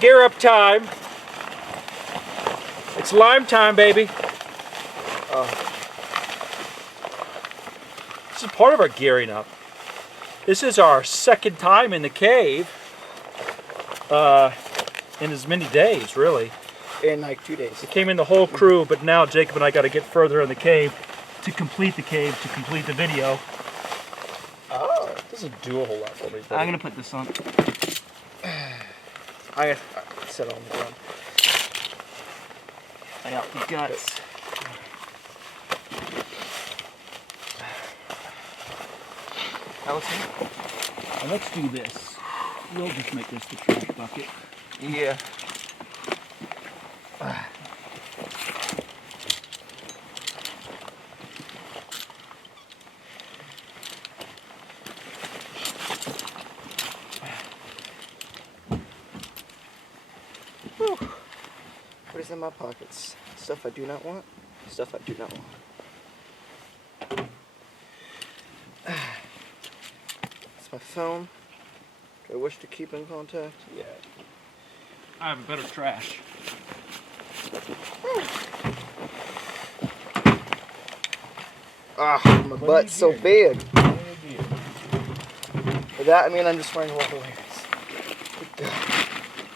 gear up time. It's lime time, baby. This is part of our gearing up. This is our second time in the cave. In as many days, really. In like 2 days. It came in the whole crew, but now Jacob and I got to get further in the cave to complete the video. Oh, it doesn't do a whole lot for me. I'm gonna put this on. I set it on the ground. I got the guts. Now let's do this. We'll just make this the trash bucket. Yeah. What is in my pockets? Stuff I do not want. Stuff I do not want. It's my phone. Do I wish to keep in contact? Yeah. I have a better trash. Ah, my butt's so big. For that, I mean I'm just wearing rubber layers.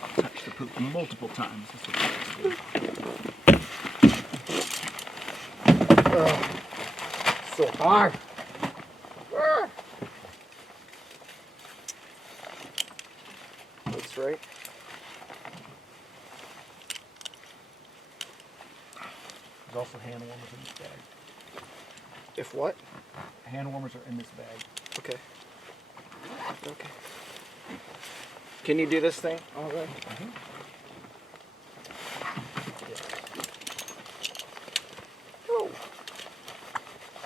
I've touched the poop multiple times. So hard. That's right. There's also hand warmers in this bag. If what? Hand warmers are in this bag. Okay. Okay. Can you do this thing? All right. Oh.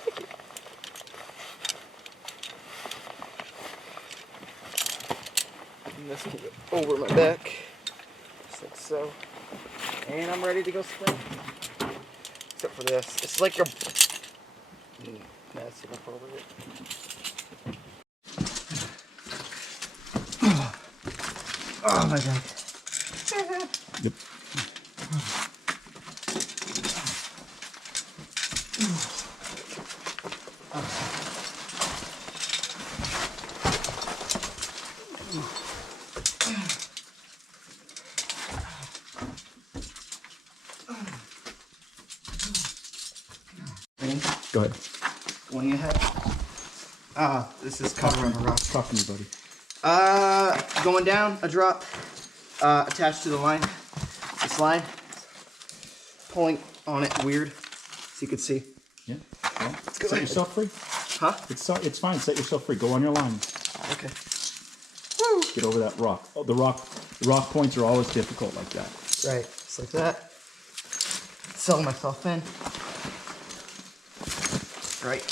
Thank you. And this can go over my back, just like so. And I'm ready to go swim. Except for this. It's like your... That's inappropriate. Oh my god. Yep. Go ahead. One you have? This is covering a rock. Talk to me, buddy. Going down, a drop, attached to the line. This line, pulling on it weird, so you can see. Yeah. Well, set yourself free. Huh? It's fine. Set yourself free. Go on your line. Okay. Woo. Get over that rock. Oh, the rock points are always difficult like that. Right. Just like that. Settle myself in. Right.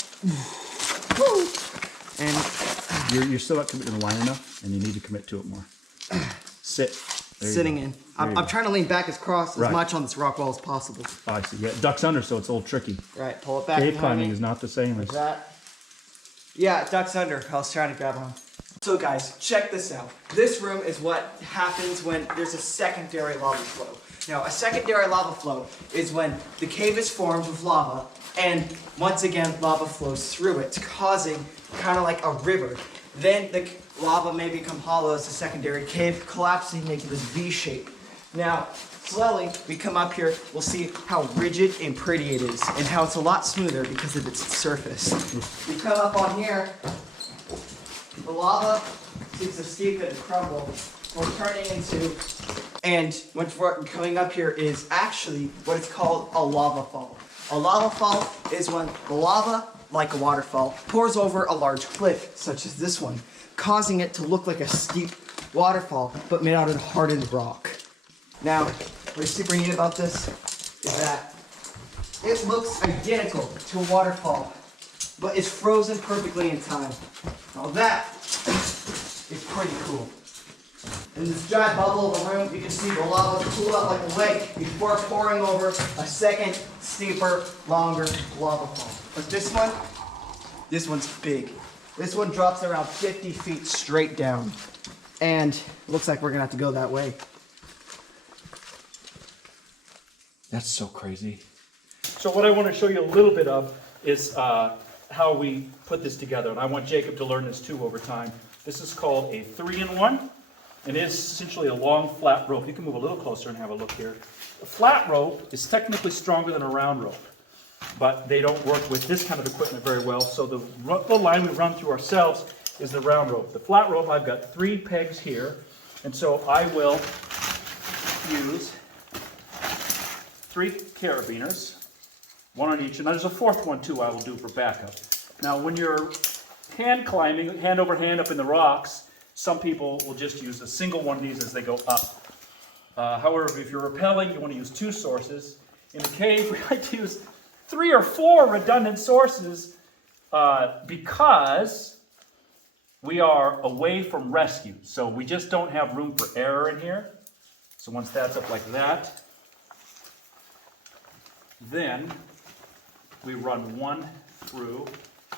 Woo. And you're still not committing to the line enough, and you need to commit to it more. Sit. Sitting in. I'm trying to lean back as much on this rock wall as possible. Oh, I see. Yeah, duck's under, so it's a little tricky. Right. Pull it back. Cave climbing is not the same as that. Yeah, duck's under. I was trying to grab on. So guys, check this out. This room is what happens when there's a secondary lava flow. Now, a secondary lava flow is when the cave is formed with lava, and once again, lava flows through it, causing kind of like a river. Then the lava may become hollow as a secondary cave, collapsing, making this V shape. Now, slowly, we come up here, we'll see how rigid and pretty it is, and how it's a lot smoother because of its surface. We come up on here, the lava seems to steepen and crumble. We're turning into, and what's coming up here is actually what is called a lava fall. A lava fall is when the lava, like a waterfall, pours over a large cliff, such as this one, causing it to look like a steep waterfall, but made out of hardened rock. Now, what's super neat about this is that it looks identical to a waterfall, but it's frozen perfectly in time. Now that is pretty cool. In this giant bubble of a room, you can see the lava cool out like a lake before pouring over a second, steeper, longer lava fall. But this one's big. This one drops around 50 feet straight down. And it looks like we're gonna have to go that way. That's so crazy. So what I want to show you a little bit of is how we put this together. And I want Jacob to learn this too over time. This is called a 3-in-1. And it is essentially a long flat rope. You can move a little closer and have a look here. A flat rope is technically stronger than a round rope, but they don't work with this kind of equipment very well. So the line we run through ourselves is the round rope. The flat rope, I've got 3 pegs here, and so I will use 3 carabiners, 1 on each, and there's a 4th one too I will do for backup. Now when you're hand climbing, hand over hand up in the rocks, some people will just use a single one of these as they go up. However, if you're rappelling, you want to use 2 sources. In the cave, we like to use 3 or 4 redundant sources because we are away from rescue. So we just don't have room for error in here. So once that's up like that, then we run 1 through. I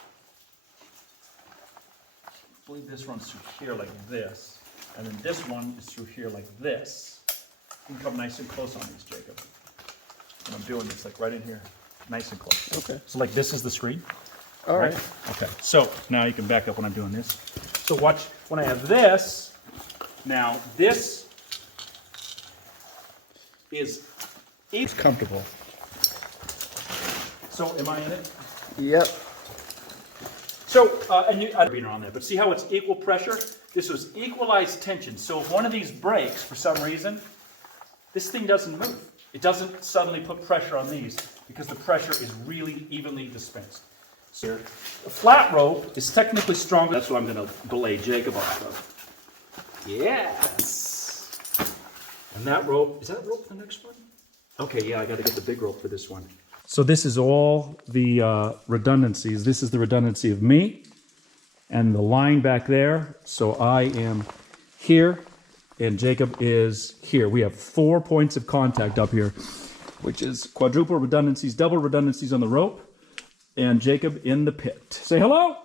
believe this runs through here like this, and then this one is through here like this. You can come nice and close on these, Jacob. And I'm doing this like right in here, nice and close. Okay. So like this is the screen. All right. Okay. So now you can back up when I'm doing this. So watch when I have this. Now this is It's comfortable. So am I in it? Yep. So, and you, I don't know on there, but see how it's equal pressure? This was equalized tension. So if one of these breaks for some reason, this thing doesn't move. It doesn't suddenly put pressure on these because the pressure is really evenly dispensed. So the flat rope is technically stronger. That's what I'm going to belay Jacob off of. Yes. And that rope, is that rope the next one? Okay, yeah, I got to get the big rope for this one. So this is all the redundancies. This is the redundancy of me and the line back there. So I am here and Jacob is here. We have 4 points of contact up here, which is quadruple redundancies, double redundancies on the rope, and Jacob in the pit. Say hello.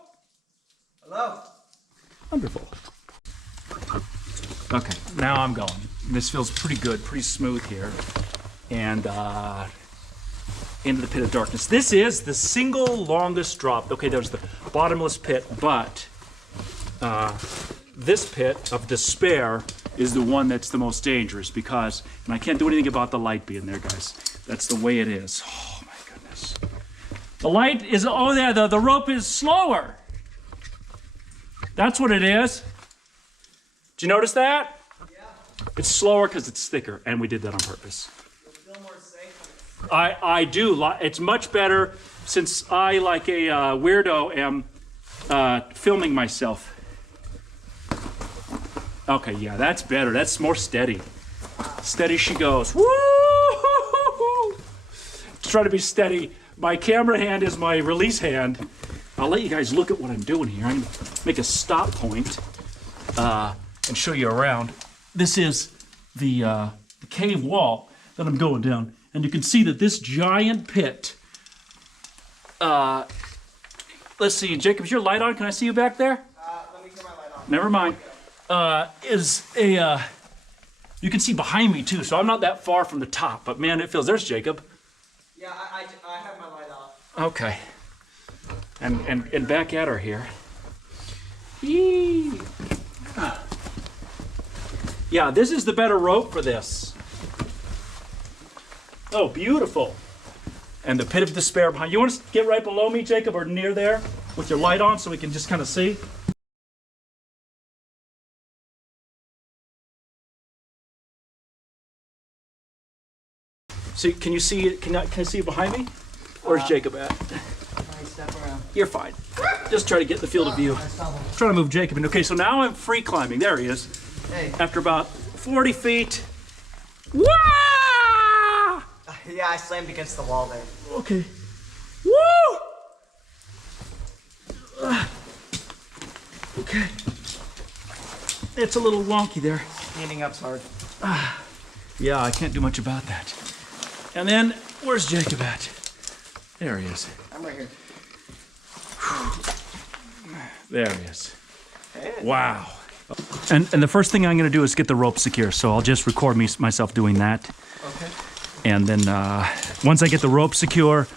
Hello. Wonderful. Okay, now I'm going. This feels pretty good, pretty smooth here. And into the pit of darkness. This is the single longest drop. Okay, there's the bottomless pit, but this pit of despair is the one that's the most dangerous because, and I can't do anything about the light being there, guys. That's the way it is. Oh my goodness. The light is, oh yeah, the rope is slower. That's what it is. Did you notice that? Yeah. It's slower because it's thicker, and we did that on purpose. You'll feel more safe. I do. It's much better since I, like a weirdo, am filming myself. Okay, yeah, that's better. That's more steady. Steady she goes. Woo! Try to be steady. My camera hand is my release hand. I'll let you guys look at what I'm doing here. I'm going to make a stop point and show you around. This is the cave wall that I'm going down. And you can see that this giant pit, let's see, Jacob, is your light on? Can I see you back there? Let me turn my light on. Never mind. Is a, you can see behind me too, so I'm not that far from the top, but man, it feels, there's Jacob. Yeah, I have my light off. Okay. And back at her here. Yee. Yeah, this is the better rope for this. Oh, beautiful. And the pit of despair behind. You want to get right below me, Jacob, or near there with your light on so we can just kind of see? See, can you see it? Can I see it behind me? Where's Jacob at? Step around. You're fine. Just try to get the field of view. Trying to move Jacob in. Okay, so now I'm free climbing. There he is. Hey. After about 40 feet. Wah! Yeah, I slammed against the wall there. Okay. Woo! Okay. It's a little wonky there. Standing up's hard. Yeah, I can't do much about that. And then, where's Jacob at? There he is. I'm right here. There he is. Hey. Wow. And the first thing I'm going to do is get the rope secure, so I'll just record myself doing that. Okay. And then once I get the rope secure,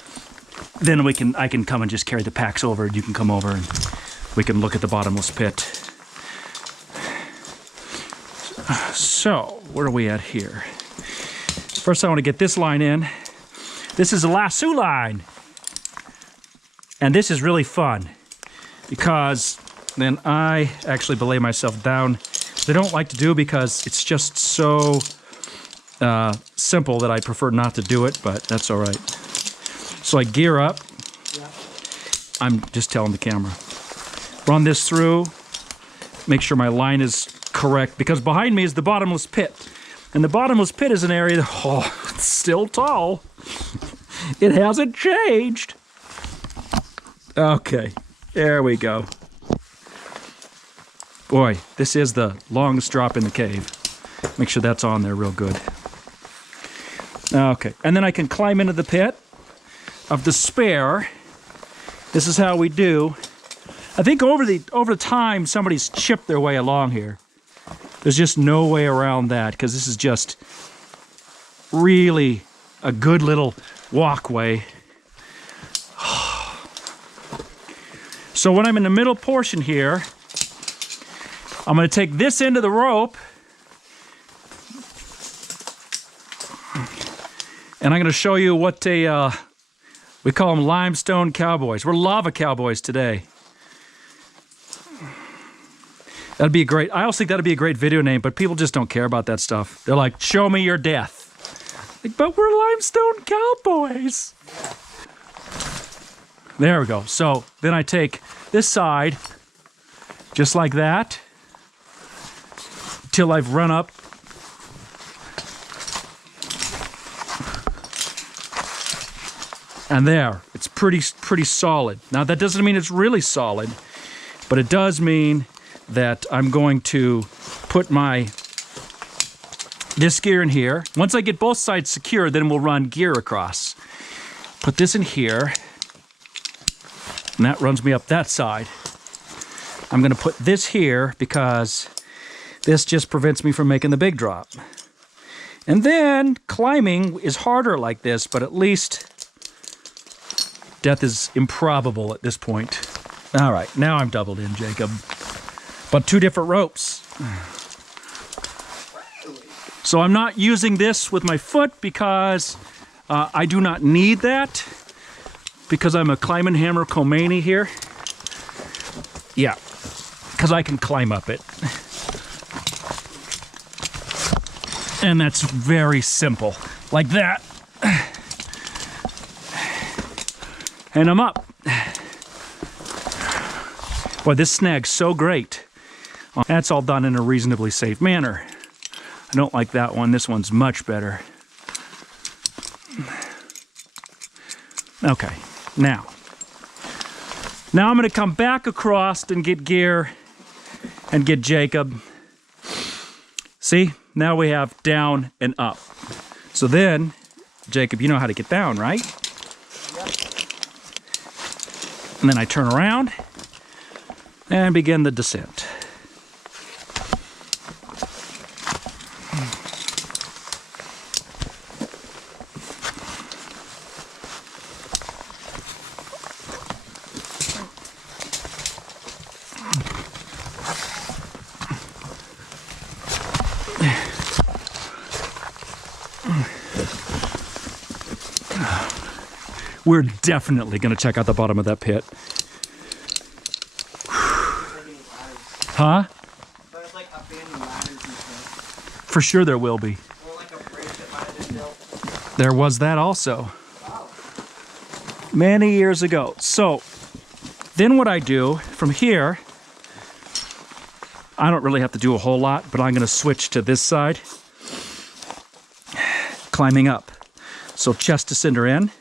then I can come and just carry the packs over, and you can come over and we can look at the bottomless pit. So, where are we at here? First I want to get this line in. This is a lasso line. And this is really fun because then I actually belay myself down. I don't like to do because it's just so simple that I prefer not to do it, but that's all right. So I gear up. Yeah. I'm just telling the camera. Run this through. Make sure my line is correct because behind me is the bottomless pit. And the bottomless pit is an area that, oh, it's still tall. It hasn't changed. Okay, there we go. Boy, this is the longest drop in the cave. Make sure that's on there real good. Okay, and then I can climb into the pit of the spare. This is how we do. I think over the time somebody's chipped their way along here. There's just no way around that because this is just really a good little walkway. So when I'm in the middle portion here, I'm going to take this end of the rope and I'm going to show you what we call them limestone cowboys. We're lava cowboys today. That'd be a great, I also think that'd be a great video name, but people just don't care about that stuff. They're like, show me your death. Like, but we're limestone cowboys. There we go. So then I take this side, just like that, till I've run up. And there, it's pretty solid. Now that doesn't mean it's really solid, but it does mean that I'm going to put this gear in here. Once I get both sides secure, then we'll run gear across. Put this in here, and that runs me up that side. I'm gonna put this here because this just prevents me from making the big drop. And then climbing is harder like this, but at least death is improbable at this point. All right, now I'm doubled in, Jacob. But 2 different ropes. So I'm not using this with my foot because I do not need that because I'm a climbing hammer Khomeini here. Yeah, because I can climb up it. And that's very simple, like that. And I'm up. Boy, this snag's so great. That's all done in a reasonably safe manner. I don't like that one. This one's much better. Okay, now I'm going to come back across and get gear and get Jacob. See, now we have down and up. So then, Jacob, you know how to get down, right? Yep. And then I turn around and begin the descent. We're definitely going to check out the bottom of that pit. Huh? There's like abandoned ladders and stuff. For sure there will be. Or like a bridge that might have been built. There was that also. Wow. Many years ago. So, then what I do from here, I don't really have to do a whole lot, but I'm going to switch to this side. Climbing up. So chest to center in.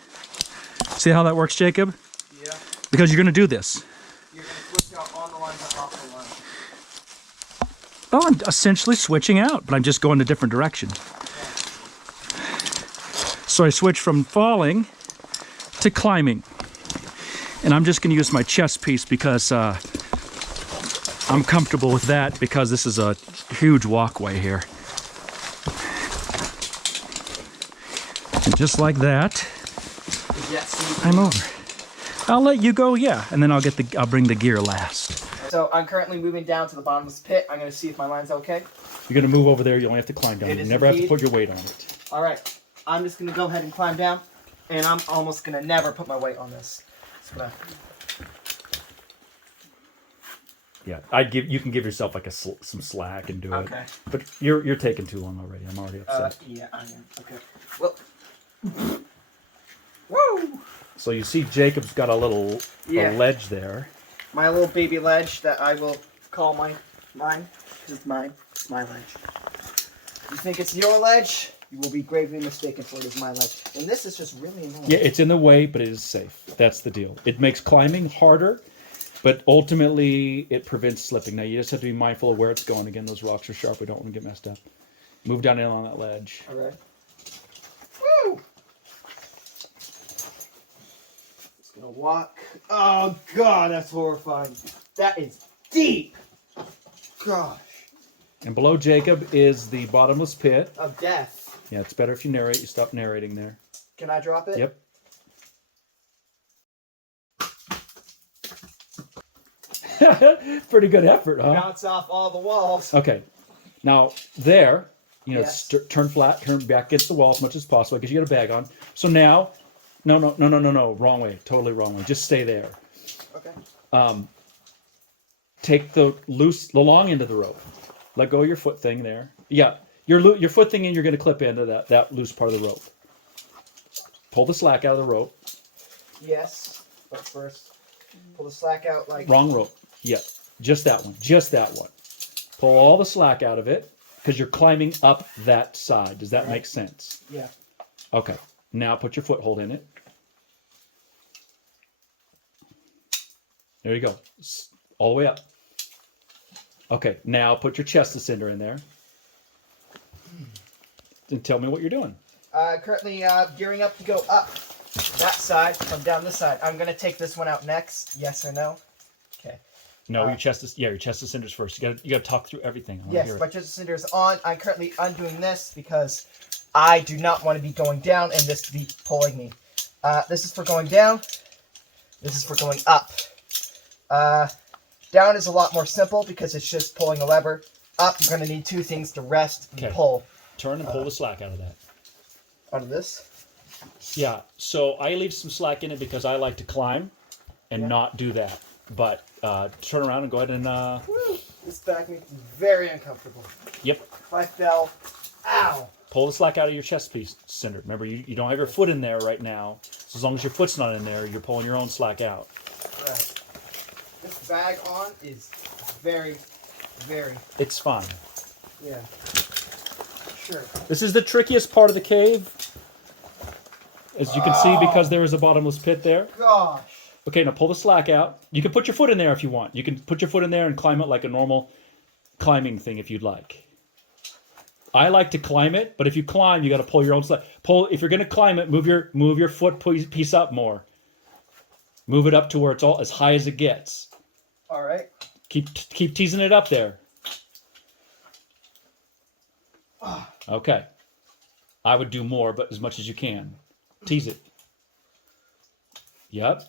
See how that works, Jacob? Yeah. Because you're going to do this. You're going to switch out on the line to off the line. Well, I'm essentially switching out, but I'm just going a different direction. So I switch from falling to climbing. And I'm just going to use my chest piece because I'm comfortable with that because this is a huge walkway here. just like that, Yes. I'm over. I'll let you go, yeah, and then I'll bring the gear last. So I'm currently moving down to the bottomless pit. I'm going to see if my line's okay. You're gonna move over there. You only have to climb down. It You is never have to indeed. put your weight on it. All right. I'm just going to go ahead and climb down, and I'm almost going to never put my weight on this. Yeah, you can give yourself like some slack and do Okay. it. But you're taking too long already. I'm already upset. Yeah, I am. Okay. Well. Woo! So you see, Jacob's got a little ledge there. My little baby ledge that I will call mine. This is mine. It's my ledge. You think it's your ledge? You will be gravely mistaken, for it is my ledge. And this is just really annoying. Yeah, it's in the way, but it is safe. That's the deal. It makes climbing harder, but ultimately it prevents slipping. Now you just have to be mindful of where it's going. Again, those rocks are sharp. We don't want to get messed up. Move down in on that ledge. All right. Woo! Just gonna walk. Oh God, that's horrifying. That is deep. Gosh. And below Jacob is the bottomless pit. Of death. Yeah, it's better if you narrate. You stop narrating there. Can I drop it? Yep. Pretty good effort, huh? Bounce off all the walls. Okay. Now, there, Yes. turn flat, turn back against the wall as much as possible because you got a bag on. So now, no, wrong way. Totally wrong way. Just stay there. Okay. Take the long end of the rope. Let go of your foot thing there. Yeah, your foot thing, and you're going to clip into that loose part of the rope. Pull the slack out of the rope. Yes. But first, pull the slack out like. Wrong rope. Yeah, just that one. Just that one. Pull all the slack out of it because you're climbing up that side. Does that make sense? Yeah. Okay. Now put your foothold in it. There you go. All the way up. Okay. Now put your chest ascender in there. And tell me what you're doing. Currently gearing up to go up that side from down this side. I'm gonna take this one out next. Yes or no? Okay. No, your chest ascender's first. You gotta talk through everything. I wanna Yes, hear it. my chest ascender is on. I'm currently undoing this because I do not want to be going down and this be pulling me. This is for going down. This is for going up. Down is a lot more simple because it's just pulling a lever. Up, you're going to need two things to rest and pull. Turn and pull the slack out of that. Out of this? Yeah, so I leave some slack in it because I like to climb and not do that. But turn around and go ahead and... Woo! This back makes me very uncomfortable. Yep. If I fell, ow! Pull the slack out of your chest piece cinder. Remember, you don't have your foot in there right now. So as long as your foot's not in there, you're pulling your own slack out. Right. This bag on is very, very... It's fine. Yeah. Sure. This is the trickiest part of the cave. As you can see, because there is a bottomless pit there. Gosh. Okay, now pull the slack out. You can put your foot in there if you want. You can put your foot in there and climb it like a normal climbing thing if you'd like. I like to climb it, but if you climb, you got to pull your own slack. If you're going to climb it, move your foot piece up more. Move it up to where it's all as high as it gets. All right. Keep teasing it up there. Okay. I would do more, but as much as you can. Tease it. Yep.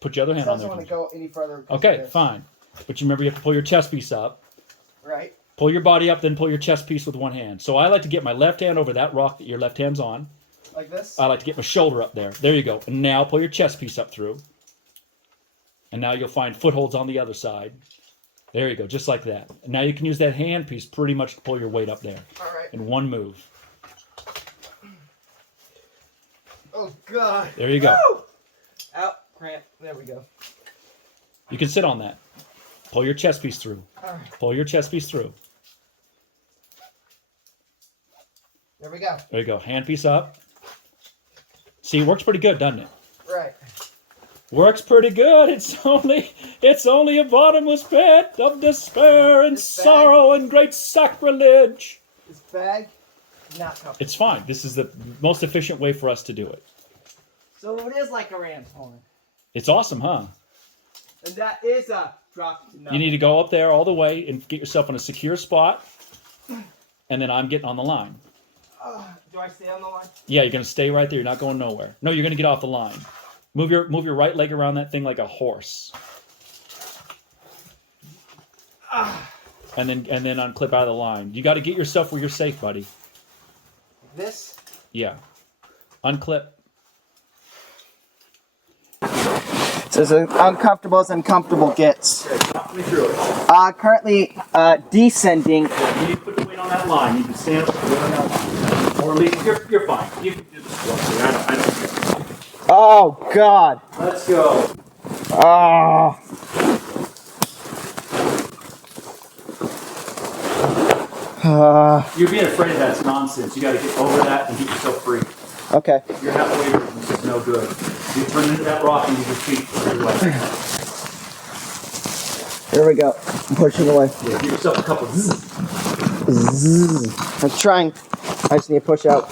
Put your other hand on Doesn't there. want to go any further. because of Okay, this. fine. But you remember you have to pull your chest piece up. Right. Pull your body up, then pull your chest piece with one hand. So I like to get my left hand over that rock that your left hand's on. Like this? I like to get my shoulder up there. There you go. And now pull your chest piece up through. And now you'll find footholds on the other side. There you go, just like that. And now you can use that hand piece pretty much to pull your weight up there. All right. In one move. Oh, God. There you go. Woo! Out. Cramp. There we go. You can sit on that. Pull your chest piece through. All right. Pull your chest piece through. There we go. There you go. Hand piece up. See, it works pretty good, doesn't it? Right. Works pretty good. It's only a bottomless pit of despair and This bag- sorrow and great sacrilege. This bag, not comfortable. It's fine. This is the most efficient way for us to do it. So it is like a ram's horn. It's awesome, huh? And that is a drop to You nothing. need to go up there all the way and get yourself in a secure spot. And then I'm getting on the line. Do I stay on the line? Yeah, you're gonna stay right there. You're not going nowhere. No, you're gonna get off the line. Move your right leg around that thing like a horse. And then unclip out of the line. You got to get yourself where you're safe, buddy. This? Yeah. Unclip. It's as uncomfortable as uncomfortable gets. Talk me through it. Currently descending. You need to put the weight on that line. You can stand up on that line. Or leave. You're fine. You can do the squat. I don't care. Oh God. Let's go. Oh. You're being afraid of that's nonsense. You got to get over that and get yourself free. Okay. You're halfway here. This is no good. You turn into that rock and use your feet for your leg. Here we go. I'm pushing away. Yeah, give yourself a couple. I'm trying. I just need to push out.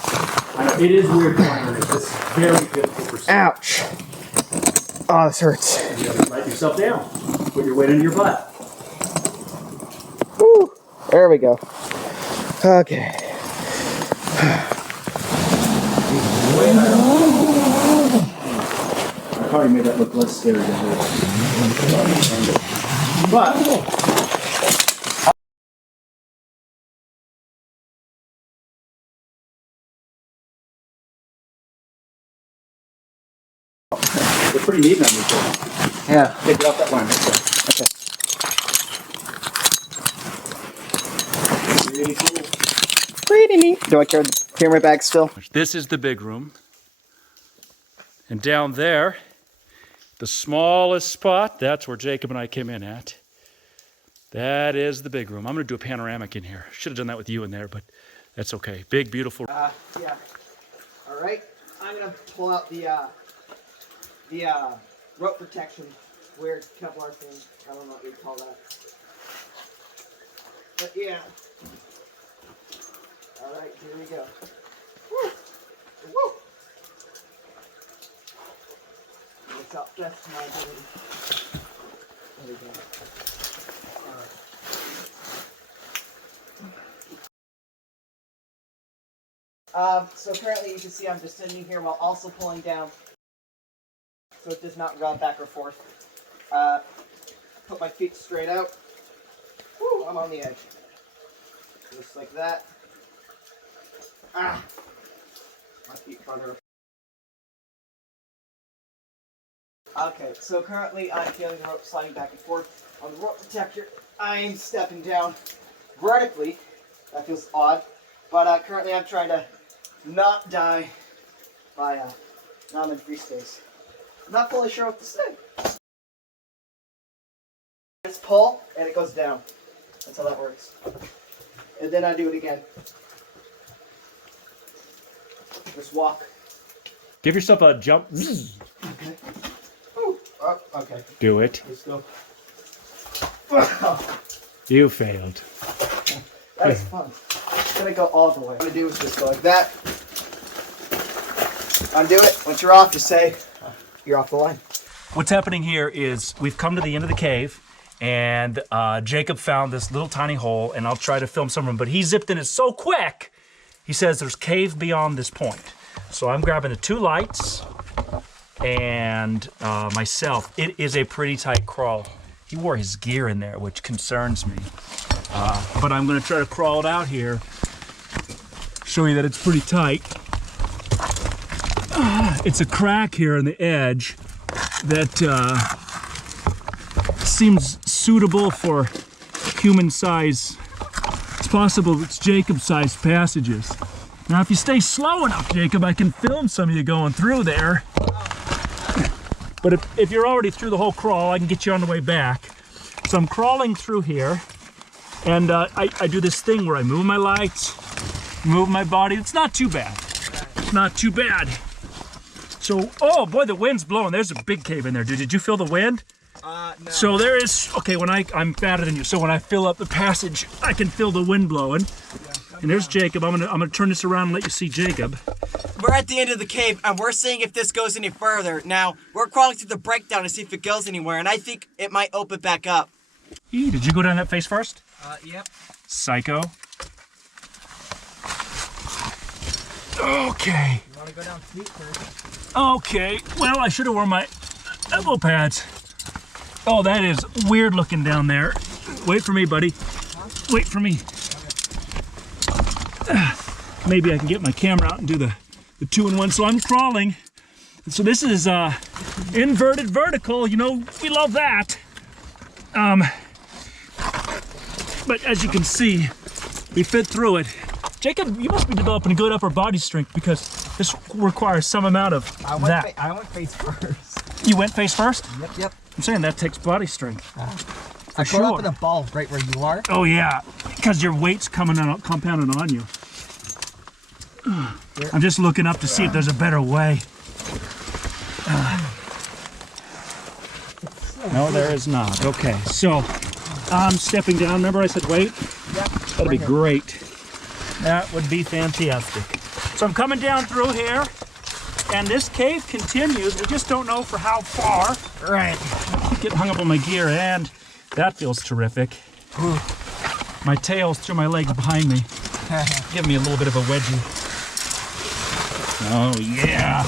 I know, it is weird climbing this. This is very difficult for some. Ouch. Oh, this hurts. You gotta let yourself down. Put your weight into your butt. Woo. There we go. Okay. I probably made that look less scary than it is. But they're pretty neat on these things. Yeah. Okay, get off that line. Okay. Really cool. Pretty neat. Do I carry the camera bag still? This is the big room. And down there, the smallest spot, that's where Jacob and I came in at. That is the big room. I'm going to do a panoramic in here. Should have done that with you in there, but that's okay. Big, beautiful. Yeah. All right. I'm gonna pull out the rope protection, weird Kevlar thing. I don't know what you'd call that. But yeah. All right. Here we go. Woo. Woo. What's up? Best of my ability. There we go. So currently you can see I'm descending here while also pulling down so it does not rub back or forth. Put my feet straight out. Woo, I'm on the edge. Just like that. Ah! My feet further. Okay, so currently I'm feeling the rope sliding back and forth. On the rope protector, I'm stepping down vertically. That feels odd. But currently I'm trying to not die by now I'm in free space. I'm not fully sure what to say. Just pull and it goes down. That's how that works. And then I do it again. Just walk. Give yourself a jump. Okay. Ooh. Oh, okay. Do it. Let's go. You failed. That is fun. It's gonna go all the way. What I'm gonna do is just go like that. Undo it. Once you're off, just say you're off the line. What's happening here is we've come to the end of the cave, and Jacob found this little tiny hole, and I'll try to film some of them, but he zipped in it so quick, he says there's cave beyond this point. So I'm grabbing the 2 lights and myself. It is a pretty tight crawl. He wore his gear in there, which concerns me. But I'm gonna try to crawl it out here, show you that it's pretty tight. It's a crack here on the edge that seems suitable for human size. It's possible it's Jacob-sized passages. Now, if you stay slow enough, Jacob, I can film some of you going through there. But if you're already through the whole crawl, I can get you on the way back. So I'm crawling through here, and I do this thing where I move my lights, move my body. It's not too bad. It's not too bad. So, oh boy, the wind's blowing. There's a big cave in there, dude. Did you feel the wind? No. So there is, okay, when I'm fatter than you, so when I fill up the passage, I can feel the wind blowing. And there's Jacob. I'm gonna turn this around and let you see Jacob. We're at the end of the cave, and we're seeing if this goes any further. Now, we're crawling through the breakdown to see if it goes anywhere, and I think it might open back up. Did you go down that face first? Yep. Psycho. Okay. You want to go down steep first? Okay. Well, I should have worn my elbow pads. Oh, that is weird looking down there. Wait for me, buddy. Wait for me. Maybe I can get my camera out and do the 2-in-1. So I'm crawling. So this is inverted vertical. You know, we love that. But as you can see, we fit through it. Jacob, you must be developing a good upper body strength because this requires some amount of that. I went face first. You went face first? Yep. I'm saying that takes body strength. I sure. caught up in a ball right where you are. Oh yeah, because your weight's compounded on you. I'm just looking up to see if there's a better way. No, there is not. Okay, so I'm stepping down. Remember I said wait? Yep. That'd be great. That would be fantastic. So I'm coming down through here, and this cave continues. We just don't know for how far. Right. Getting hung up on my gear, and that feels terrific. My tail's through my legs behind me. Give me a little bit of a wedgie. Oh yeah.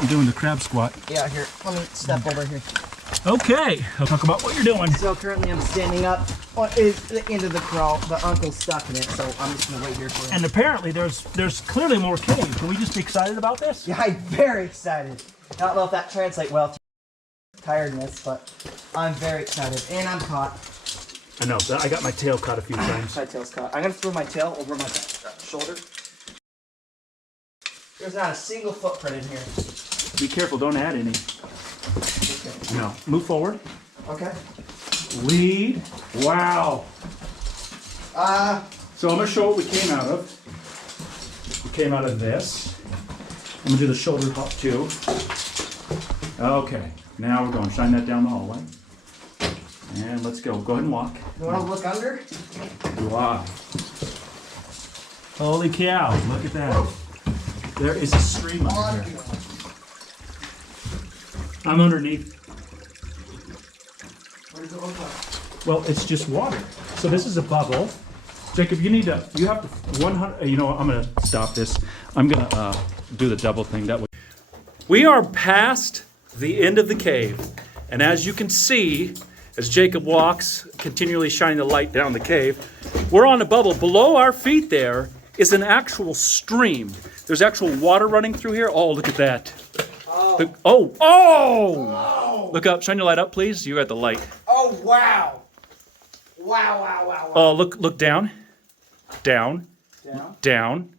I'm doing the crab squat. Yeah, here. Let me step over here. Okay, I'll talk about what you're doing. So currently I'm standing up. Is the end of the crawl. The uncle's stuck in it, so I'm just gonna wait here for him. And apparently there's clearly more cave. Can we just be excited about this? Yeah, I'm very excited. I don't know if that translates well to tiredness, but I'm very excited. And I'm caught. I know, I got my tail caught a few times. My tail's caught. I'm gonna throw my tail over my shoulder. There's not a single footprint in here. Be careful, don't add any. Okay. No, move forward. Okay. Lead. Wow. So I'm gonna show what we came out of. We came out of this. I'm gonna do the shoulder hop too. Okay, now we're going. Shine that down the hallway. And let's go. Go ahead and walk. You wanna look under? Wow. Holy cow, look at that. There is a stream under here. I'm underneath. What does it look like? Well, it's just water. So this is a bubble. Jacob, you have to 100, you know, I'm gonna stop this. I'm gonna do the double thing that way. We are past the end of the cave. And as you can see, as Jacob walks, continually shining the light down the cave, we're on a bubble. Below our feet there is an actual stream. There's actual water running through here. Oh, look at that. Oh! Look up, shine your light up, please. You got the light. Oh, wow. Wow. Oh, look down. Down. Down?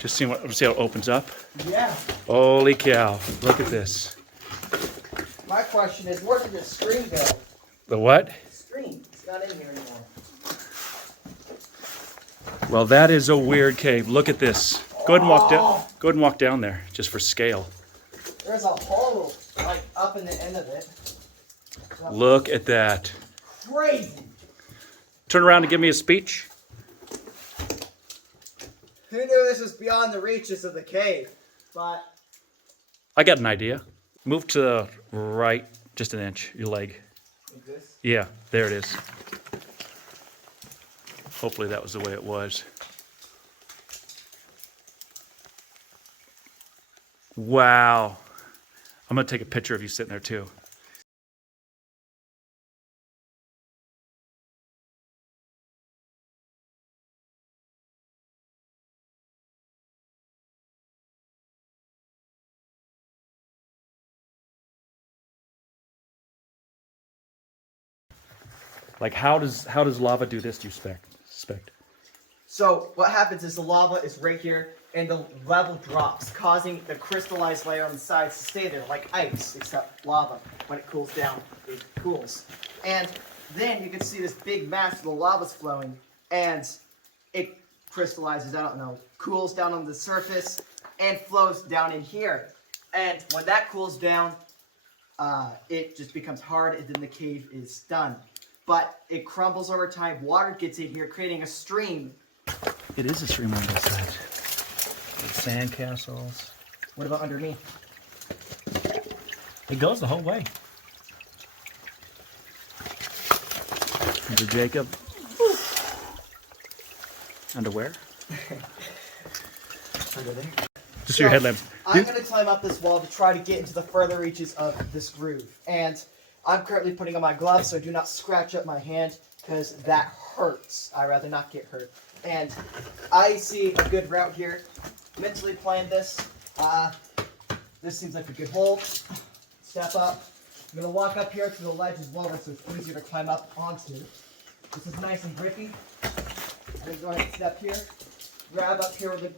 Just see how it opens up. Yeah. Holy cow. Look at this. My question is, where did the stream go? The what? Stream. It's not in here anymore. Well, that is a weird cave. Look at this. Go ahead and walk down. Go ahead and walk down there, just for scale. There's a hole, like, up in the end of it. Look at that. Crazy. Turn around and give me a speech. Who knew this was beyond the reaches of the cave? But I got an idea. Move to the right just an inch, your leg. like this? Yeah, there it is. Hopefully that was the way it was. Wow. I'm going to take a picture of you sitting there too. Like how does lava do this, do you suspect? So what happens is the lava is right here, and the level drops, causing the crystallized layer on the sides to stay there, like ice, except lava. When it cools down, it cools. And then you can see this big mass of the lava's flowing, and it crystallizes, I don't know, cools down on the surface, and flows down in here. And when that cools down, it just becomes hard, and then the cave is done. But it crumbles over time, water gets in here, creating a stream. It is a stream on this side. Sand castles. What about underneath? It goes the whole way. Under Jacob. Underwear. Just your headlamp. I'm going to climb up this wall to try to get into the further reaches of this groove. And I'm currently putting on my gloves so I do not scratch up my hand because that hurts. I'd rather not get hurt. And I see a good route here. Mentally planned this. This seems like a good hole. Step up. I'm going to walk up here to the ledge as well so it's easier to climb up onto. This is nice and grippy. I'm going to go ahead and step here. Grab up here where the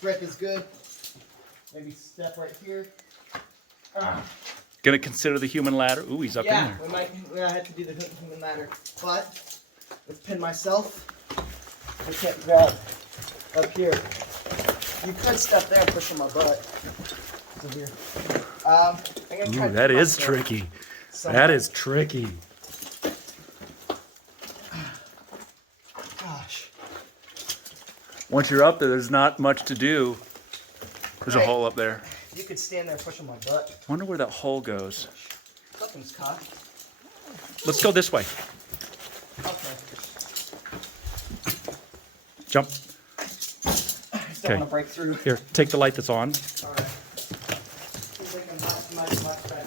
grip is good. Maybe step right here. Gonna consider the human ladder. Ooh, he's up in there. We might have to do the human ladder. But, let's pin myself. I can't grab up here. You could step there and push on my butt. So here. I'm gonna try Ooh, that is tricky. That is tricky. Gosh. Once you're up there, there's not much to do. There's a hole up there. You could stand there and push on my butt. Wonder where that hole goes. Something's caught. Let's go this way. Okay. Jump. I just don't Okay. want to break through. Here, take the light that's on. Alright. Seems like I'm much better.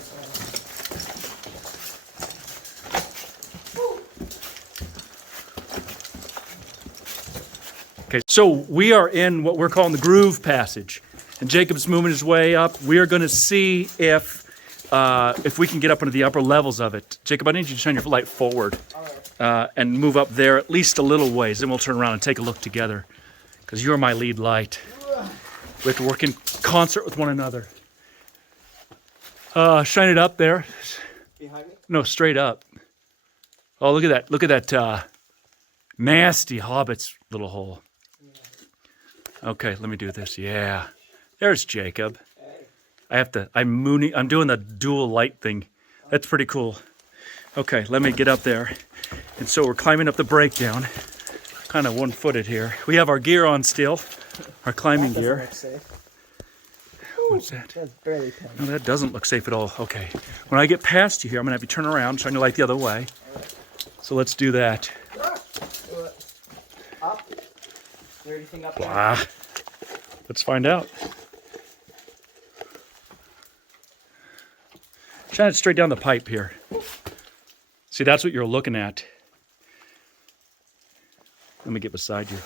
Okay, so we are in what we're calling the groove passage, and Jacob's moving his way up. We are going to see if we can get up into the upper levels of it. Jacob, I need you to shine your light forward and move up there at least a little ways. Then we'll turn around and take a look together, because you're my lead light. We have to work in concert with one another. Shine it up there. Behind me? No, straight up. Oh, look at that! Look at that nasty hobbit's little hole. Okay, let me do this. Yeah, there's Jacob. I'm doing the dual light thing. That's pretty cool. Okay, let me get up there. And so we're climbing up the breakdown. Kind of one-footed here. We have our gear on still, our climbing gear. Look safe. What's that? That's barely pinned. No, that doesn't look safe at all. Okay, when I get past you here, I'm gonna have you turn around, shine your light the other way. So let's do that. Up. Is there anything up there? Ah, let's find out. Shine it straight down the pipe here. See, that's what you're looking at. Let me get beside you.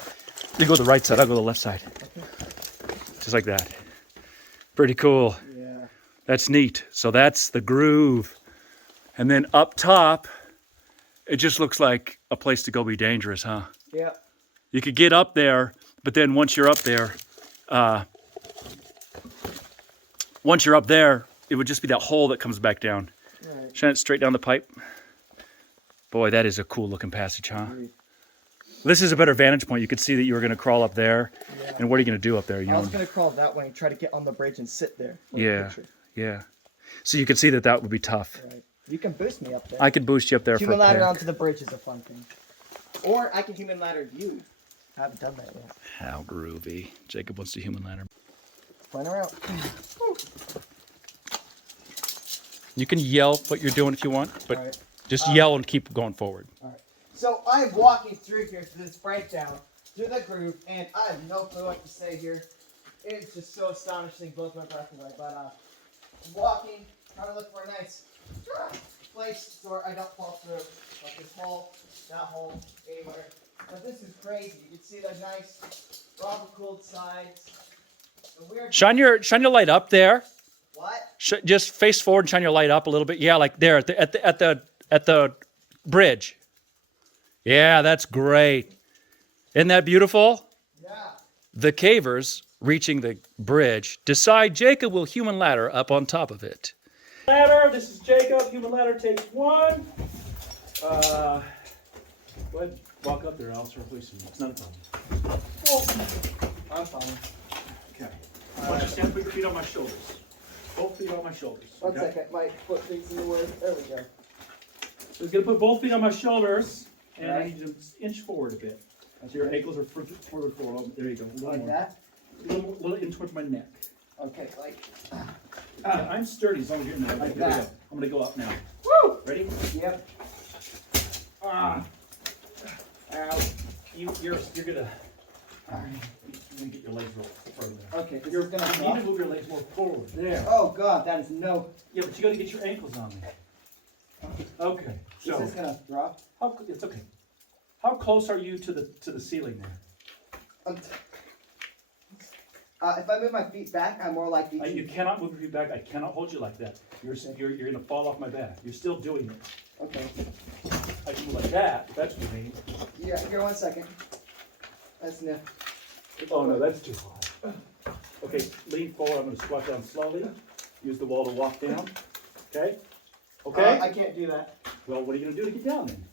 You go to the right side, I'll go to the left side. Just like that. Pretty cool. Yeah. That's neat. So that's the groove. And then up top, it just looks like a place to go be dangerous, huh? Yeah. You could get up there, but then once you're up there, it would just be that hole that comes back down. Right. Shine it straight down the pipe. Boy, that is a cool looking passage, huh? This is a better vantage point. You could see that you were going to crawl up there. Yeah. And what are you going to do up there? You I was know? going to crawl that way and try to get on the bridge and sit there. Like a Yeah, picture. yeah. So you could see that that would be tough. Right. You can boost me up there. I could boost you up there Human for a ladder pick. onto the bridge is a fun thing. Or I can human ladder you. I haven't done that yet. How groovy. Jacob wants to human ladder. Find her out. You can yell what you're doing if you want, but Alright. just yell and keep going forward. Alright. So I'm walking through here to this breakdown, through the groove, and I have no clue what to say here. It's just so astonishing, blows my breath away. But I'm walking, trying to look for a nice place so I don't fall through. Like this hole, that hole, anywhere. But this is crazy. You can see the nice lava cooled sides. The weird Shine your light up there. what? Just face forward and shine your light up a little bit. Yeah, like there at the bridge. Yeah, that's great. Isn't that beautiful? Yeah. The cavers reaching the bridge decide Jacob will human ladder up on top of it. Ladder, this is Jacob. Human ladder takes one. Go ahead, walk up there. I'll start placing you. It's not a problem. I'm fine. Okay. I want you to stand, put your feet on my shoulders. Both feet on my shoulders. One second, my foot fits in the way. There we go. So he's gonna put both feet on my shoulders, and I Right. need you to inch forward a bit. So your ankles are forward forward. There you go. A little Like more. that? A little in towards my neck. Okay, like. I'm sturdy as long as you're in there. Like Here we that. go. I'm gonna go up now. Woo! Ready? Yep. Ah. Ow. You're gonna. All right. You're gonna get your legs rolled further. Okay, this You is gonna need to drop. move your legs more forward. There. Oh god, that is no. Yeah, but you gotta get your ankles on there. Okay. Is So this gonna drop? it's okay. How close are you to the ceiling there? If I move my feet back, I'm more likely to. You cannot move your feet back. I cannot hold you like that. You're gonna fall off my back. You're still doing it. Okay. I can move like that. If that's what you mean. Yeah, here 1 second. That's enough. Oh no, that's too high. Okay, lean forward. I'm gonna squat down slowly. Use the wall to walk down. Okay. Okay. I can't do that. Well, what are you gonna do to get down then?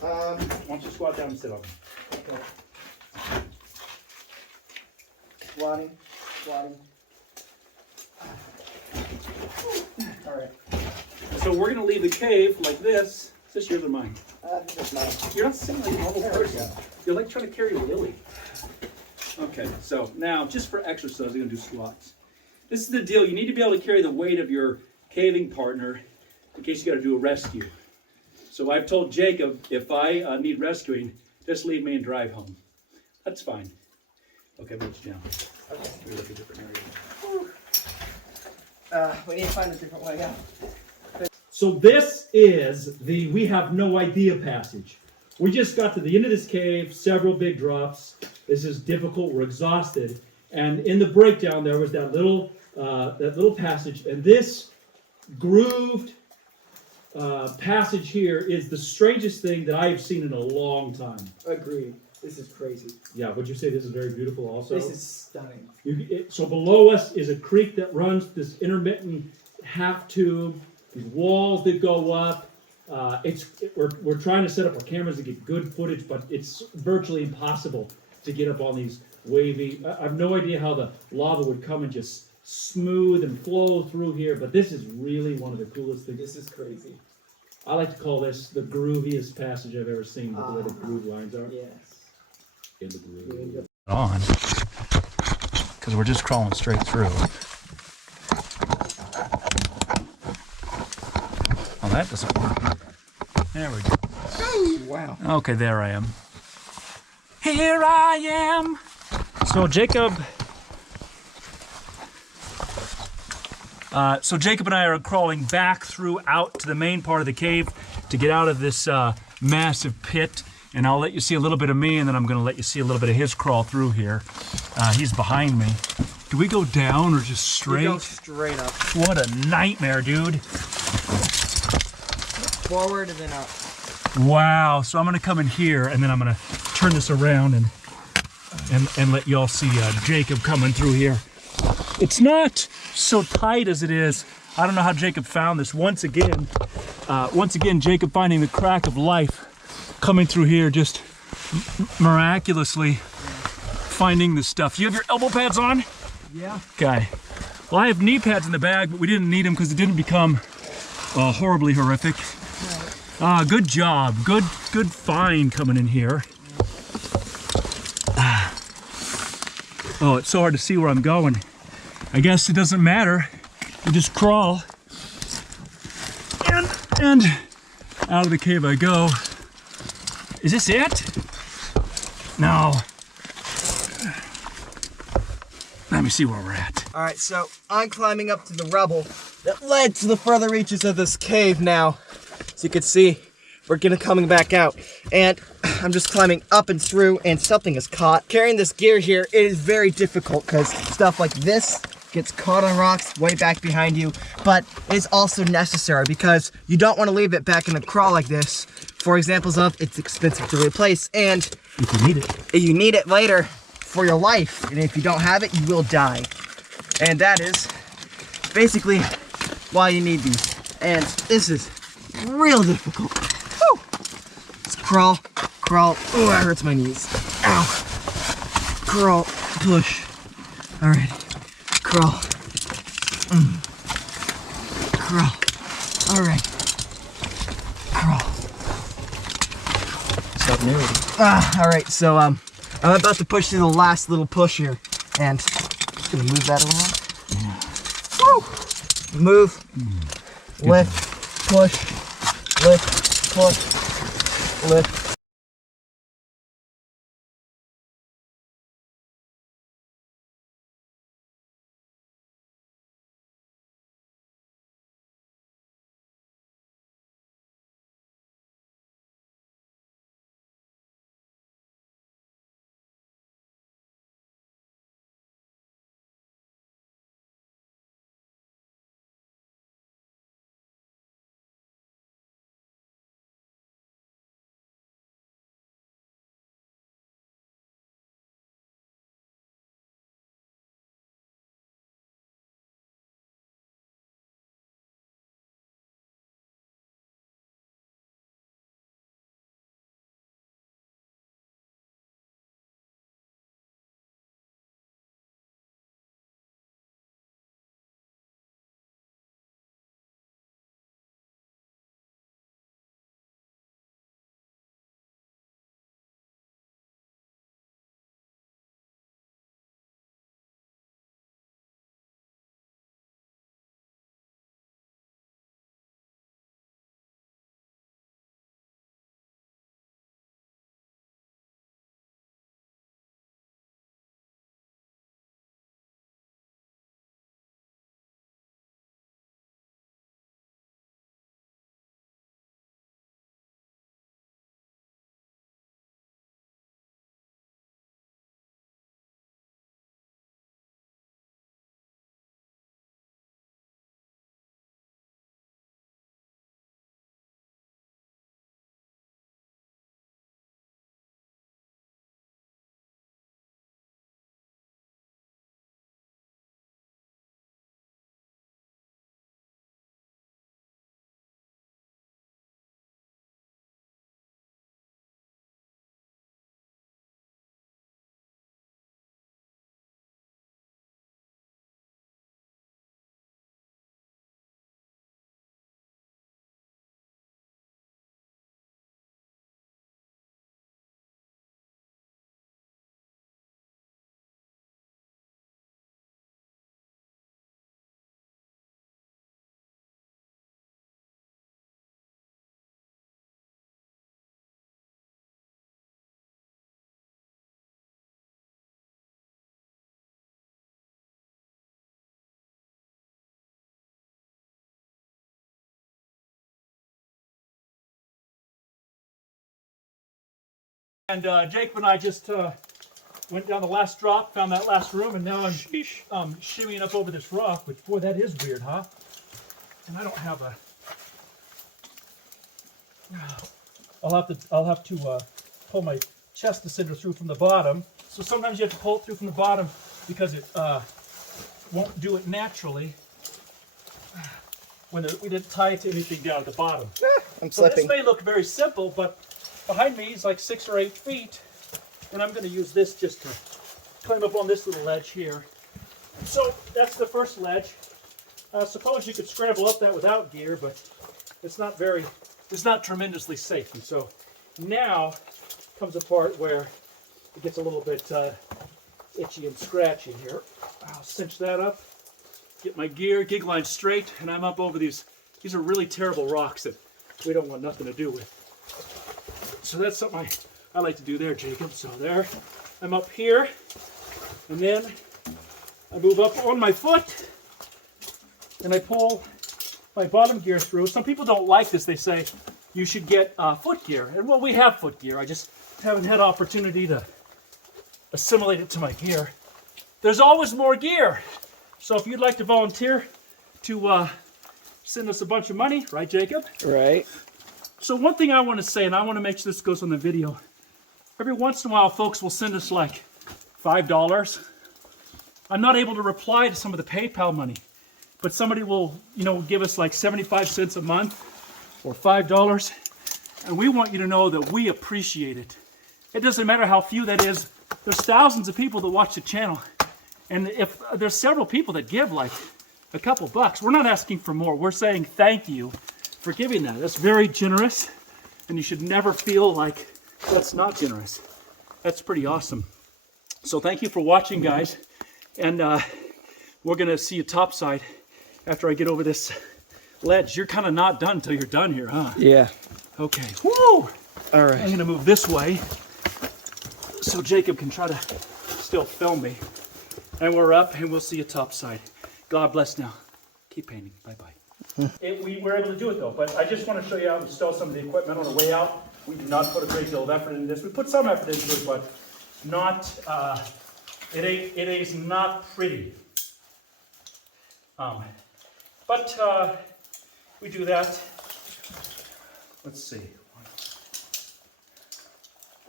Why don't you squat down and sit on me? Okay. Squatting, squatting. All right. So we're gonna leave the cave like this. Is this yours or mine? This is mine. You're not sitting like a normal person. You're like trying to carry a lily. Okay, so now just for exercise, we're gonna do squats. This is the deal. You need to be able to carry the weight of your caving partner in case you got to do a rescue. So I've told Jacob, if I need rescuing, just leave me and drive home. That's fine. Okay, put you down. Okay. We look at a different area. We need to find a different way out. So this is the we have no idea passage. We just got to the end of this cave, several big drops. This is difficult, we're exhausted. And in the breakdown there was that little passage. And this grooved passage here is the strangest thing that I have seen in a long time. Agreed. This is crazy. Yeah, would you say this is very beautiful also? This is stunning. So below us is a creek that runs this intermittent half tube, these walls that go up. We're trying to set up our cameras to get good footage, but it's virtually impossible to get up on these wavy. I have no idea how the lava would come and just smooth and flow through here, but this is really one of the coolest things. This is crazy. I like to call this the grooviest passage I've ever seen, with the way the groove lines are. Yes. In the groove. On, because we're just crawling straight through. Oh, that doesn't work. There we go. Wow. Okay, there I am. Here I am. So Jacob and I are crawling back through out to the main part of the cave to get out of this massive pit. And I'll let you see a little bit of me, and then I'm going to let you see a little bit of his crawl through here. He's behind me. Do we go down or just straight? We go straight up. What a nightmare, dude. Forward and then up. Wow. So I'm going to come in here, and then I'm going to turn this around and let y'all see Jacob coming through here. It's not so tight as it is. I don't know how Jacob found this. Once again, Jacob finding the crack of life, coming through here, just miraculously finding this stuff. You have your elbow pads on? Yeah. Okay. Well, I have knee pads in the bag, but we didn't need them because it didn't become horribly horrific. Good job. Good find coming in here. Oh, it's so hard to see where I'm going. I guess it doesn't matter. You just crawl. And out of the cave I go. Is this it? No. Let me see where we're at. All right, so I'm climbing up to the rubble that led to the further reaches of this cave now. So you can see we're coming back out. And I'm just climbing up and through, and something is caught. Carrying this gear here, it is very difficult because stuff like this gets caught on rocks way back behind you, but it's also necessary because you don't want to leave it back in the crawl like this. For examples of, it's expensive to replace, and If you need it. you need it later for your life, and if you don't have it, you will die. And that is basically why you need these. And this is real difficult. Woo! Let's crawl, crawl. Oh, that hurts my knees. Ow. Crawl, push. All right. Crawl. Crawl. All right. Crawl. All right. So I'm about to push through the last little push here, and just gonna move that around. Woo! Move. Lift. Push. Lift. Push. Lift. And Jacob and I just went down the last drop, found that last room, and now I'm shimmying up over this rock. But boy, that is weird, huh? And I don't have a. I'll have to pull my chest descender through from the bottom. So sometimes you have to pull it through from the bottom because it won't do it naturally when we didn't tie it to anything down at the bottom. I'm So this may look very simple, but behind me is like 6 or 8 feet, and I'm going to use this just to climb up on this little ledge here. So that's the first ledge. Suppose you could scramble up that without gear, but it's not tremendously safe. And so now comes a part where it gets a little bit itchy and scratchy here. I'll cinch that up, get my gear, gig line straight, and I'm up over these. These are really terrible rocks that we don't want nothing to do with. So that's something I like to do there, Jacob. So there, I'm up here, and then I move up on my foot, and I pull my bottom gear through. Some people don't like this. They say you should get foot gear. And well, we have foot gear. I just haven't had opportunity to assimilate it to my gear. There's always more gear. So if you'd like to volunteer to send us a bunch of money, right, Jacob? Right. So one thing I want to say, and I want to make sure this goes on the video, every once in a while folks will send us like $5. I'm not able to reply to some of the PayPal money, but somebody will, give us like 75 cents a month or $5, and we want you to know that we appreciate it. It doesn't matter how few that is. There's thousands of people that watch the channel, and if there's several people that give like a couple bucks, we're not asking for more. We're saying thank you for giving that. That's very generous, and you should never feel like that's not generous. That's pretty awesome. So thank you for watching, guys, and we're gonna see you topside after I get over this ledge. You're kind of not done until you're done here, huh? Yeah. Okay. Woo! All right. I'm gonna move this way so Jacob can try to still film me. And we're up, and we'll see you topside. God bless now. Keep painting. Bye-bye. We were able to do it, though, but I just want to show you how to install some of the equipment on the way out. We did not put a great deal of effort into this. We put some effort into it, but not, it is not pretty. But we do that. Let's see.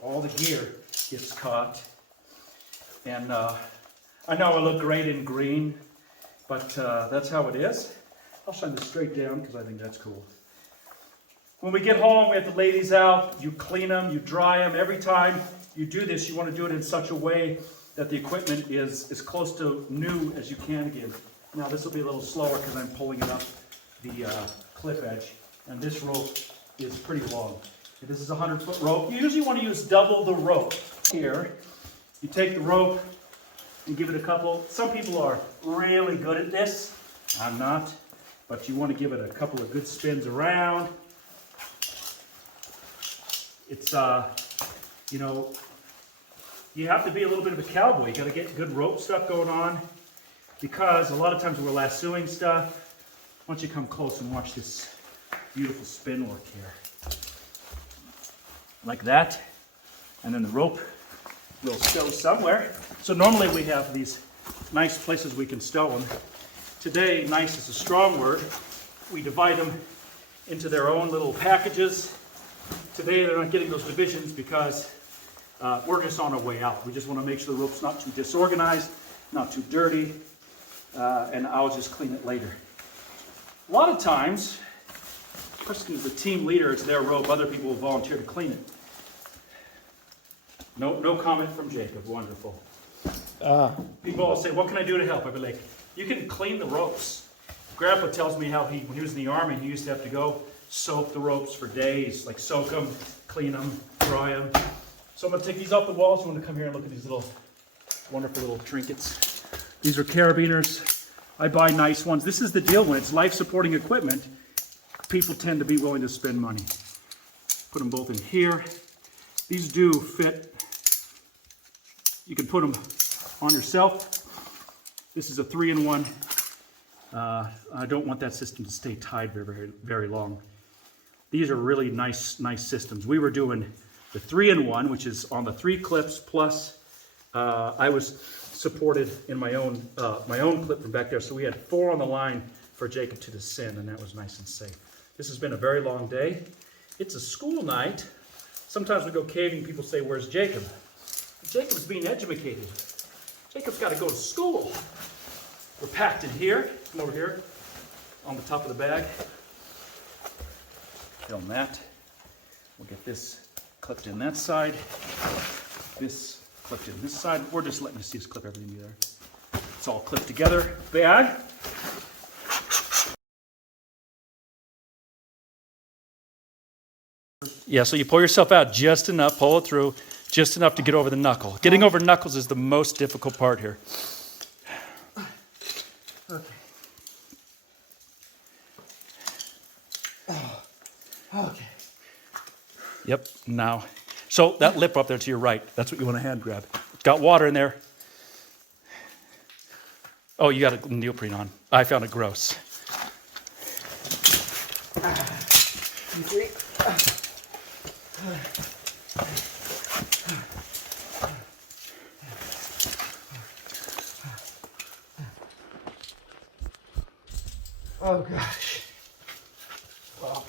All the gear gets caught. And I know I look great in green, but that's how it is. I'll shine this straight down because I think that's cool. When we get home, we have to lay these out. You clean them, you dry them. Every time you do this, you want to do it in such a way that the equipment is as close to new as you can get. Now this will be a little slower because I'm pulling it up the cliff edge, and this rope is pretty long. This is a 100-foot rope. You usually want to use double the rope. Here, you take the rope and give it a couple. Some people are really good at this. I'm not, but you want to give it a couple of good spins around. It's, you have to be a little bit of a cowboy. You got to get good rope stuff going on, because a lot of times we're lassoing stuff. Why don't you come close and watch this beautiful spin work here. Like that, and then the rope will stow somewhere. So normally we have these nice places we can stow them. Today, nice is a strong word. We divide them into their own little packages. Today they're not getting those divisions because we're just on our way out. We just want to make sure the rope's not too disorganized, not too dirty, and I'll just clean it later. A lot of times, especially as the team leader, it's their rope, other people will volunteer to clean it. No comment from Jacob. Wonderful. People all say, what can I do to help? I'd be like, you can clean the ropes. Grandpa tells me how when he was in the Army, he used to have to go soak the ropes for days, like soak them, clean them, dry them. So I'm going to take these off the walls. You want to come here and look at these little wonderful little trinkets. These are carabiners. I buy nice ones. This is the deal. When it's life-supporting equipment, people tend to be willing to spend money. Put them both in here. These do fit. You can put them on yourself. This is a 3-in-1. I don't want that system to stay tied very, very long. These are really nice systems. We were doing the 3-in-1, which is on the 3 clips, plus I was supported in my own clip from back there. So we had 4 on the line for Jacob to descend, and that was nice and safe. This has been a very long day. It's a school night. Sometimes we go caving, people say, where's Jacob? Jacob's being educated. Jacob's got to go to school. We're packed in here, come over here, on the top of the bag. Film that. We'll get this clipped in that side. This clipped in this side. We're just letting you see us clip everything together. It's all clipped together. Bag. Yeah, so you pull yourself out just enough, pull it through, just enough to get over the knuckle. Getting over knuckles is the most difficult part here. Okay. Oh, okay. Yep, now. So that lip up there to your right, that's what you want to hand grab. It's got water in there. Oh, you got a neoprene on. I found it gross. 2, 3. Oh gosh. Wow.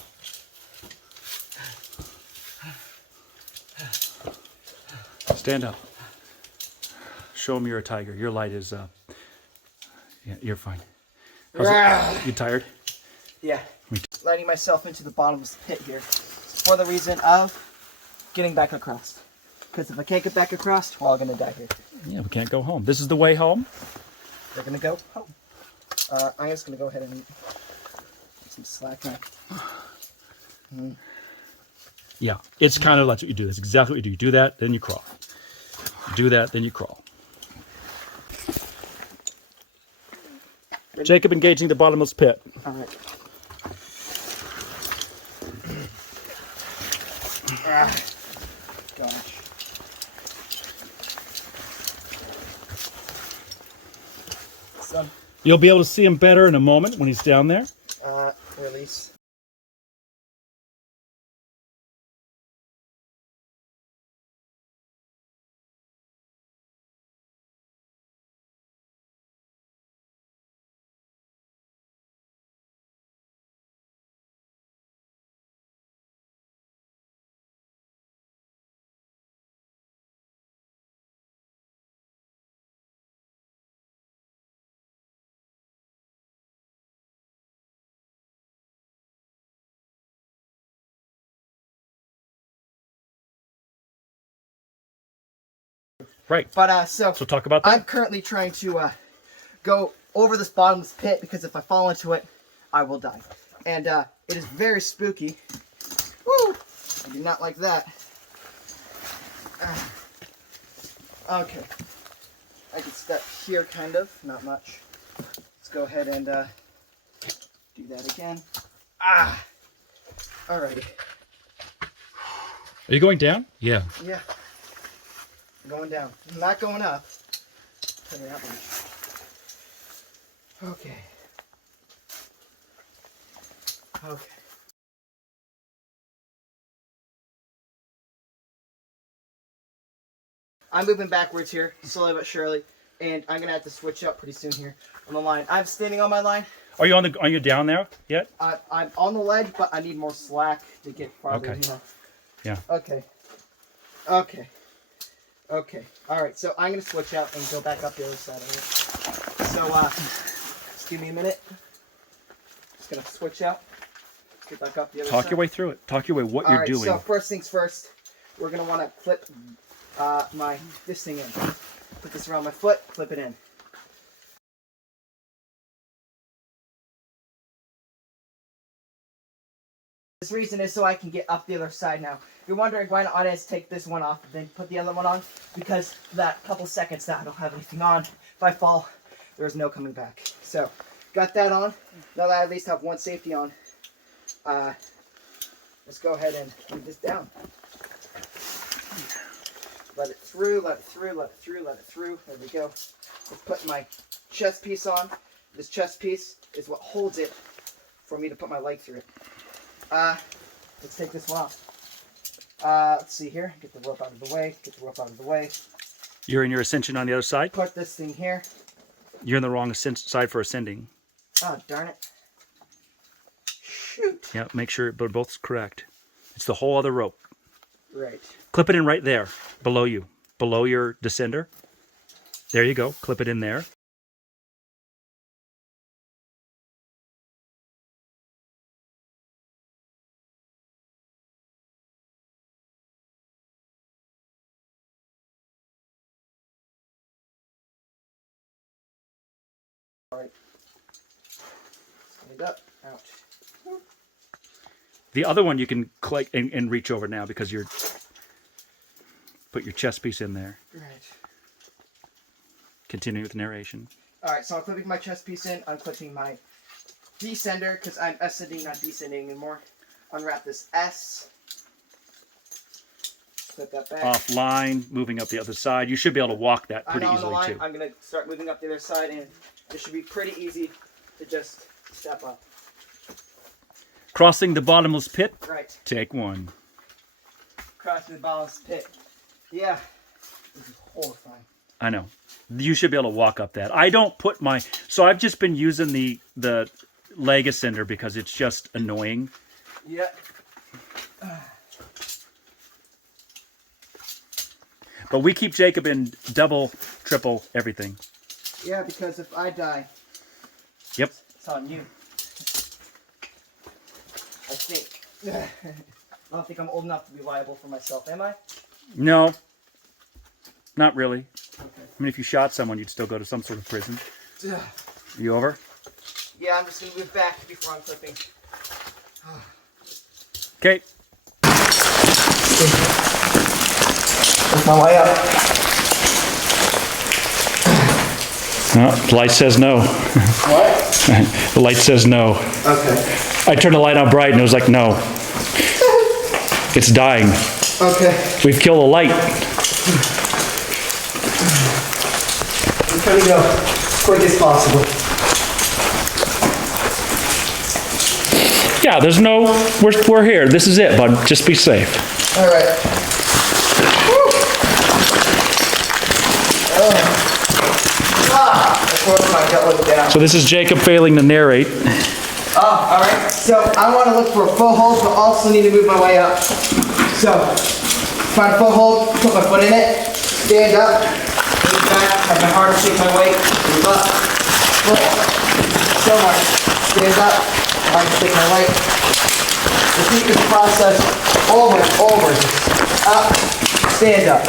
Stand up. Show them you're a tiger. Your light is yeah, you're fine. You tired? Yeah. Me Letting myself into the bottomless pit here for the reason of getting back across. Because if I can't get back across, we're all gonna die here. Yeah, we can't go home. This is the way home. We're gonna go home. I'm just gonna go ahead and eat some slack now. Yeah, it's kind of that's what you do. That's exactly what you do. You do that, then you crawl. You do that, then you crawl. Jacob engaging the bottomless pit. All right. Gosh. Son. You'll be able to see him better in a moment when he's down there. Release. Right. But so So talk about that. I'm currently trying to go over this bottomless pit because if I fall into it, I will die. And it is very spooky. Woo! I do not like that. Okay. I can step here, kind of. Not much. Let's go ahead and do that again. Alrighty. Are you going down? Yeah. Yeah. I'm going down. I'm not going up. Tell you that much. Okay. Okay. I'm moving backwards here, slowly but surely, and I'm gonna have to switch up pretty soon here on the line. I'm standing on my line. Are you down there yet? I'm on the ledge, but I need more slack to get farther. Okay. You know? Yeah. Okay. Okay. Okay. All right. So I'm gonna switch out and go back up the other side of it. So just give me a minute. Just gonna switch out. Get back up the other side. Talk your way through it. Talk your way what you're doing. So first things first, we're gonna want to clip this thing in. Put this around my foot. Clip it in. This reason is so I can get up the other side now. You're wondering why not I just take this one off and then put the other one on? Because that couple seconds that I don't have anything on, if I fall, there's no coming back. So, got that on. Now that I at least have one safety on, let's go ahead and move this down. Let it through, let it through, let it through, let it through. There we go. Let's put my chest piece on. This chest piece is what holds it for me to put my leg through it. Let's take this one off. Let's see here. Get the rope out of the way. Get the rope out of the way. You're in your ascension on the other side? Put this thing here. You're in the wrong side for ascending. Oh, darn it. Shoot. Yeah, make sure they're both correct. It's the whole other rope. Right. Clip it in right there, below you. Below your descender. There you go. Clip it in there. Alright. Stand up. Out. The other one you can click and reach over now because you're... Put your chest piece in there. Right. Continue with narration. Alright, so I'm clipping my chest piece in. I'm clipping my descender because I'm ascending, not descending anymore. Unwrap this S. Clip that back. Offline, moving up the other side. You should be able to walk that pretty I'm on the easily line. too. I'm going to start moving up the other side, and it should be pretty easy to just step up. Crossing the bottomless pit. Right. Take one. Crossing the bottomless pit. Yeah. This is horrifying. I know. You should be able to walk up that. I don't put my... So I've just been using the leg ascender because it's just annoying. Yeah. But we keep Jacob in double, triple, everything. Yeah, because if I die, Yep. it's on you. I think. I don't think I'm old enough to be liable for myself, am I? No. Not really. Okay. I mean, if you shot someone, you'd still go to some sort of prison. You over? Yeah, I'm just going to move back before I'm clipping. Okay. That's my way up. No, the light says no. What? The light says no. Okay. I turned the light on bright and it was like, no. It's dying. Okay. We've killed the light. I'm trying to go as quick as possible. Yeah, there's no... We're here. This is it, bud. Just be safe. All right. Of course my gut was down. So this is Jacob failing to narrate. Oh, all right. So I want to look for a full hold, but also need to move my way up. So find a full hold, put my foot in it, stand up, move back, have my heart take my weight, move up, pull, so much, stand up, heart take my weight. Repeat this process over and over. Up, stand up,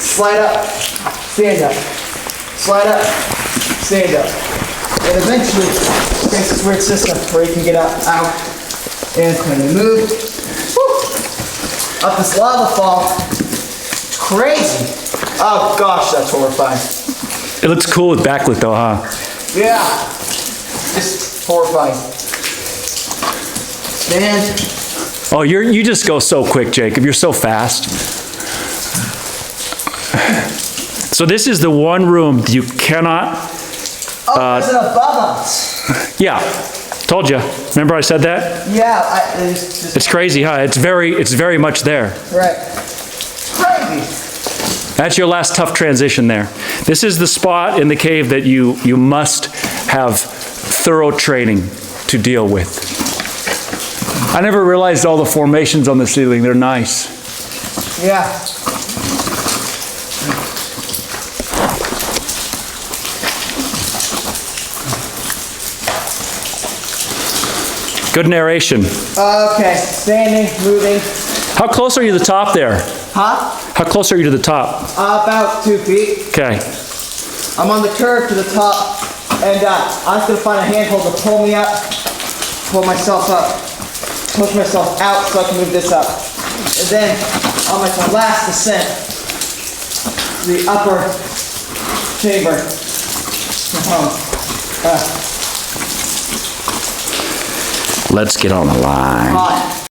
slide up, stand up, slide up, stand up. And eventually, it's this weird system where you can get up, out, and kind of move. Woo. Up this lava fall. Crazy. Oh gosh, that's horrifying. It looks cool with backlit though, huh? Yeah. Just horrifying. Stand. Oh, you just go so quick, Jacob. You're so fast. So this is the one room you cannot... Oh, there's an above us. Yeah, told you. Remember I said that? Yeah, it's just It's crazy, huh? It's very much there. right. Crazy. That's your last tough transition there. This is the spot in the cave that you must have thorough training to deal with. I never realized all the formations on the ceiling. They're nice. Yeah. Good narration. Okay, standing, moving. How close are you to the top there? Huh? How close are you to the top? About 2 feet. Okay. I'm on the curve to the top, and I'm just gonna find a handhold to pull me up, pull myself up, push myself out so I can move this up. And then, on my last descent, the upper chamber. Let's get on the line. Hot.